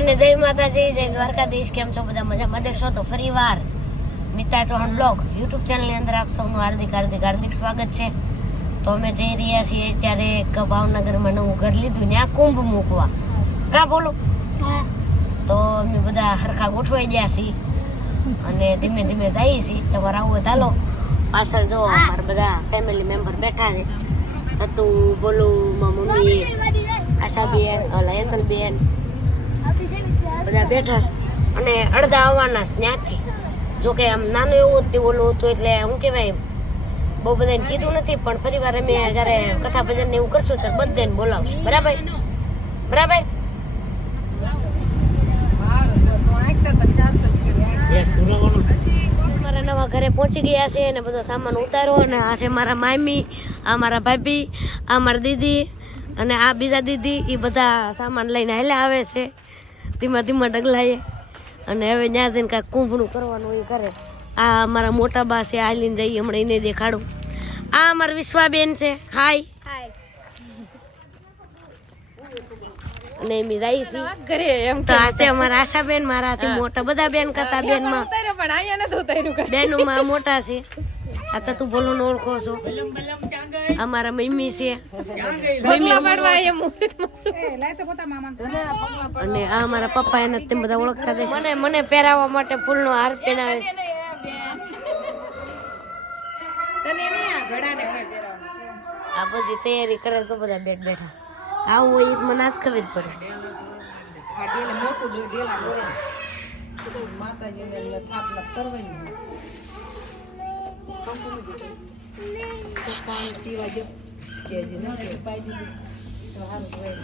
બધાને જય માતાજી જય દ્વારકાધીશ કેમ છો? બધા મજા મજા તો ફરી વાર. મિતા ચૌહાણ બ્લોગ યુટ્યુબ ચેનલની અંદર આપ સૌનું હાર્દિક હાર્દિક હાર્દિક સ્વાગત છે. તો અમે જઈ રહ્યા છીએ ત્યારે એક ભાવનગરમાં નવું ઘર લીધું ત્યાં કુંભ મૂકવા. કા બોલું? તો અમે બધા હરખા ગોઠવાઈ ગયા છીએ અને ધીમે ધીમે જઈએ છીએ. તમારે આવું ચાલો પાછળ જો અમારા બધા ફેમિલી મેમ્બર બેઠા છે. તું બોલું મમ્મી આશાબેન ઓલા હેતલબેન બધા બેઠા છે. અને અડધા આવવાના છે ત્યાંથી. જો કે આમ નાનું એવું હતું ઓલું હતું એટલે હું કહેવાય બહુ બધાને કીધું નથી પણ ફરી વાર અમે જ્યારે કથા ભજન ને એવું કરશું ત્યારે બધાને બોલાવશું. બરાબર? બરાબર? મારા નવા ઘરે પહોંચી ગયા છે અને બધો સામાન ઉતારો અને આ છે મારા મામી આ મારા ભાભી આ મારા દીદી અને આ બીજા દીદી એ બધા સામાન લઈને હેલા આવે છે. ધીમા ધીમા ડગલાએ અને હવે ત્યાં જઈને કાંઈક કૂંભણું કરવાનું એ કરે. આ અમારા મોટા બા છે હાલીને જઈએ હમણાં એને દેખાડું. આ અમારા વિશ્વાબેન છે. હાય. અને એમ જાય છે. ઘરે એમ તો આ છે અમારા આશાબેન મારાથી મોટા બધા બેન કરતા બેનમાં પણ અહીંયા નથી ઉતાર્યું કાંઈ. બેનમાં મોટા છે. આ તો તું બોલું ને ઓળખો છો. અમારા મમ્મી છે. મમ્મી પાડવા અહીંયા મુહૂર્તમાં. અને આ અમારા પપ્પા એને તેમ બધા ઓળખતા છે મને મને પહેરાવવા માટે ફૂલનો હાર પહેરાવે છે. તને નહીં આ બધી તૈયારી કરે તો બધા બેઠ બેઠા. આવું હોય એ મને આજ કરવી જ પડે. મોટું જો ઢેલા કરે. માતાજીને એટલે સ્થાપના કરવાની. પાણી પીવા જો. કે હજી નથી પાઈ દીધું. તો સારું હોય.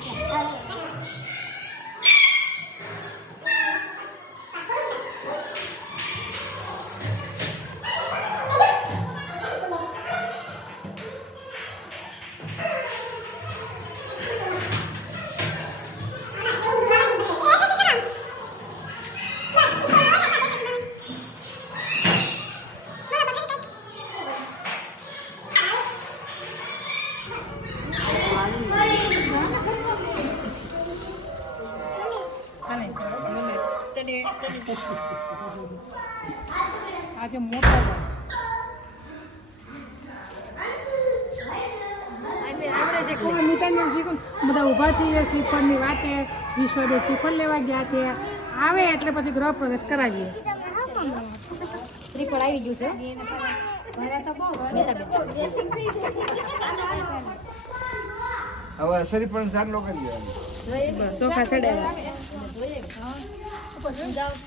吃。આજે મોટો. બધા ઊભા છીએ શ્રીફળની વાતે વિશ્વને શ્રીફળ લેવા ગયા છે. આવે એટલે પછી ગ્રહ પ્રવેશ કરાવીએ. શ્રીફળ આવી ગયું છે. હવે શરીફ પણ ચાંદલો કરી દેવાનો. સોફા ચડાવ્યા બસ.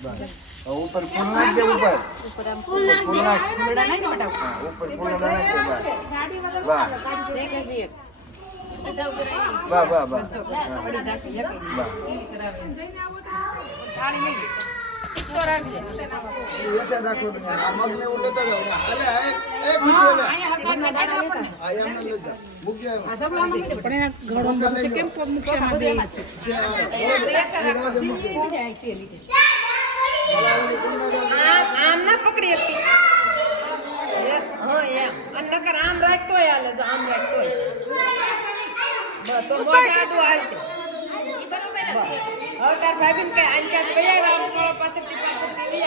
હવે ઉપર ફૂલ નાખ દે ઉપર ઉપર ફૂલ નાખ ફૂલડા નહીં ને બટાકા. હા, ઉપર ફૂલ નાખ દે બસ વાહ એક હજી એક. વાહ વાહ વાહ પડી જશે એક એક. વાહ તો રાખજે. એટલે રાખો તમે આ મગને એવું લેતા જાઓ અરે આ એક એક મૂકી લે મગના દાણા લેતા. આ એમને લેતા મૂકી આવો. આ સગલામાં મૂકી દે. પણ એના ઘડો છે કેમ પગ મૂકે એમાં બધું બે એમાં જ છે. આમ ના પકડી હતી. હા એમ અને નકર આમ રાખતો હાલે જો આમ રાખતો તો મોઢે આડું આવશે. હવે તાર ભાભી ને કઈ આમ ક્યાંક આમ થોડો પાથરતી પાથરતી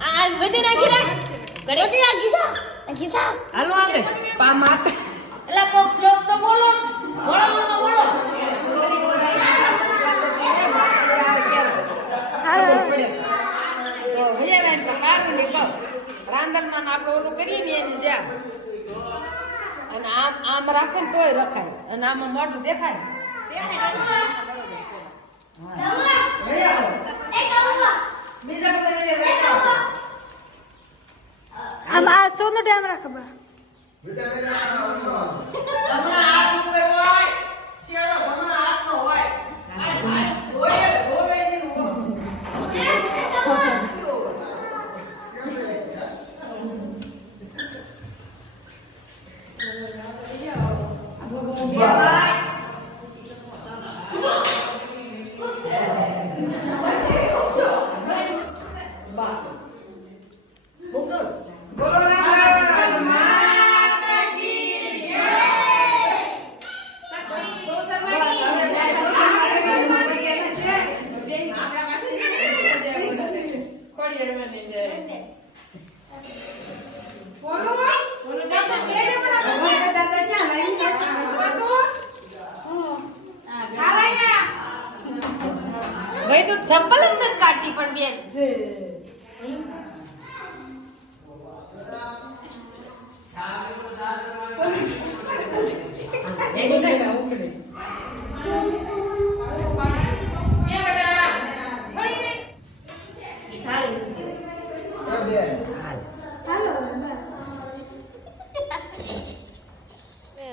આ બધી નાખી રાખ. બધી નાખી જા નાખી જા હાલો આગળ. પા માથે. એટલે કોક શ્લોક તો બોલો. બોલો બોલો બોલો. રાંદલમાં આપણે ઓલું કરીએ ને એની અને આમ આમ રાખે ને તોય રખાય. અને આમાં મોઢું દેખાય આમ આ સોનું ટાઈમ રાખે જમણા હાથ ઉપર હોય શેડો જમણા હાથનો હોય આ સાહેબ જોવે જોવે નહીં હોય. બોલો રામ માતા કી જય ભાઈ તો ચપ્પલ જ નથી કાઢતી પણ બેન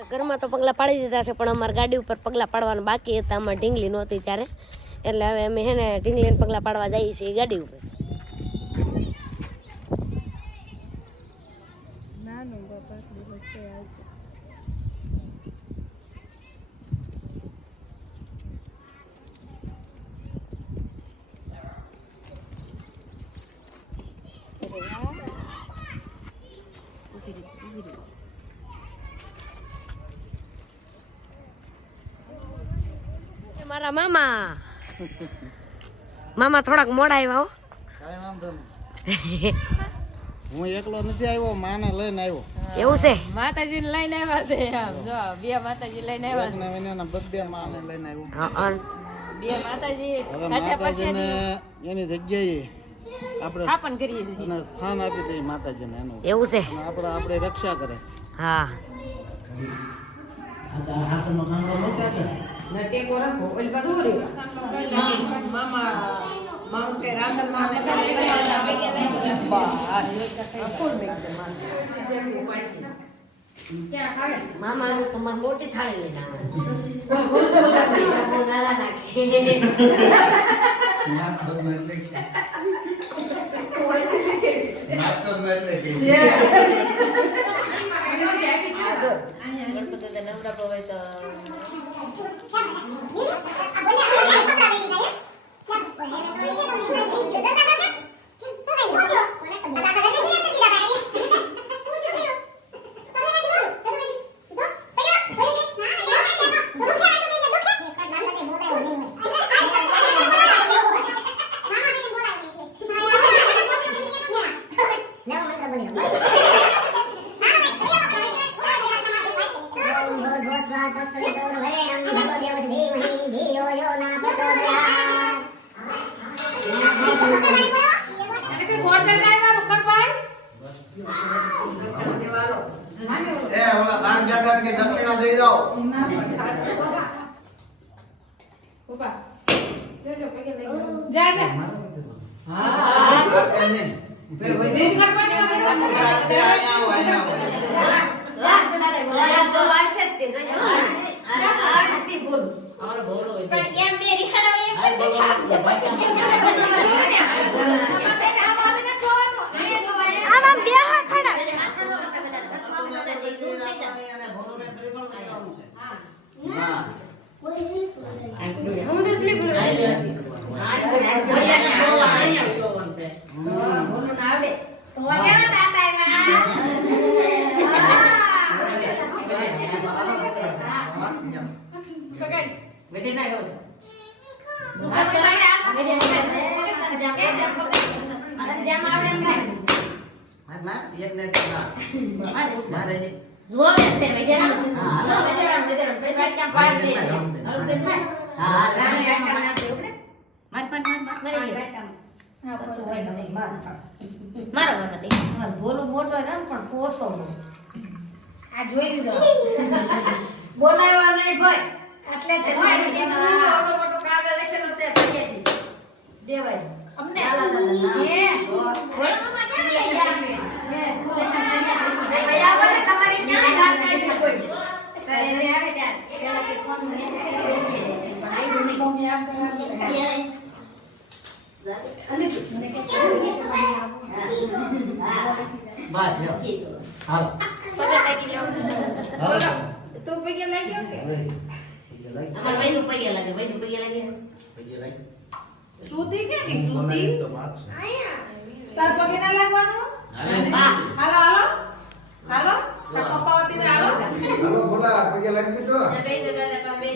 ઘરમાં તો પગલાં પાડી દીધા છે પણ અમારે ગાડી ઉપર પગલાં પાડવાના બાકી હતા. અમારે ઢીંગલી નહોતી ત્યારે. એટલે હવે અમે હે ને ઢીંગલીને પગલાં પાડવા જઈએ છીએ ગાડી ઉપર. મારા મામા. મામા થોડાક મોડા આવ્યા હો. કાંઈ વાંધો નહીં. હું એકલો નથી આવ્યો માને લઈને આવ્યો. એવું છે? માતાજીને લઈને આવ્યા છે આમ. જો બે માતાજી લઈને આવ્યા છે. વિનાના બધે માને લઈને આવ્યો. હા. બે માતાજી હવે માતાજીને એની જગ્યાએ આપણે સ્થાપન કરીએ છીએ. સ્થાન આપી દઈએ માતાજીને એનું. એવું છે? આપણે આપણે રક્ષા કરે. હા. ને ટેકો રાખો ઓલી બાજુ ઊભો રહ્યો. મામા મામા કે રાંદલમાં ને પેલા લઈ આવ્યા. બસ. ફૂલ મેક દે મામા. મામા તમારે મોટી થાળી લઈને દાદા નવરાપો હોય તો જા જા આ નહીં. વૈદ્યિક કરવાની હોય. તે અહીંયા આવો, અહીંયા આવો. આમ આમ બે હાથ એક ને એક. મારે કોસો આ જોઈ લીધો. બોલાવ્યા નહીં ભાઈ. એટલે તે છે ફરિયાદી. દેવાય અમને લાલા ના. હે બોલો મામા મે સુલેના ફરિયાદ હતી. ભાઈ આવો ને તમારી ક્યાં કરી દે પણ આવ્યું નહીં. મમ્મી આમ કરે, આમ કરે. લ્યો. હાલો બોલો તું પૈકી કે પગે લાગી. અમાર પગે લાગે વૈદુ પગે લાગે પગે લાગી. શ્રુતિ કે શ્રુતિ. તાર પગે ના લાગવાનું હાલો. હાલો હાલો. તાર પપ્પા વતીને હાલો. હાલો બોલા પગે લાગી બે દાદા બે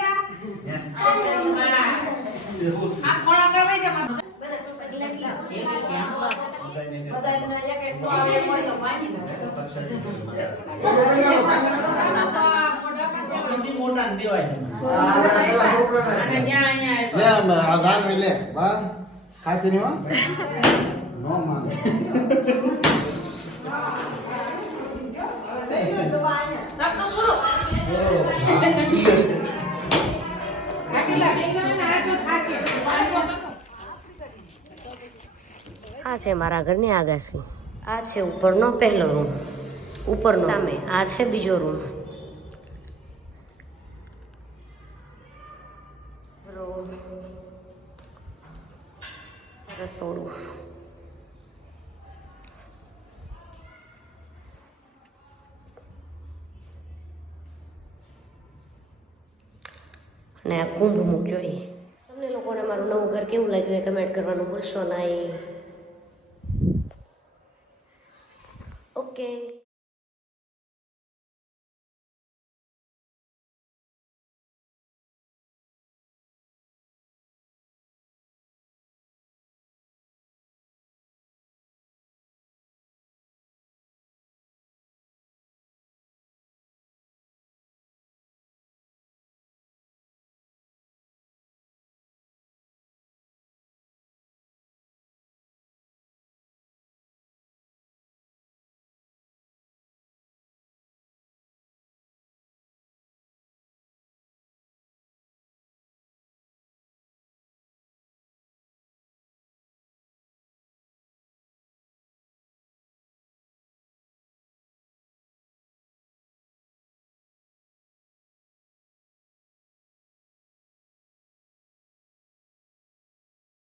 હા. આ. બધાને એક એક આવે એમ તો માંગી લો આ. લે. લે બા ખાતી નહીં હો. નો ને આ આ છે મારા ઘરની આગાસી. આ છે ઉપરનો પહેલો રૂમ ઉપરનો. સામે. આ છે બીજો રૂમ રસોડું. અને આ કુંભ મૂક્યો જોઈએ તમને લોકોને મારું નવું ઘર કેવું લાગ્યું એ કમેન્ટ કરવાનું ભૂલશો નહીં.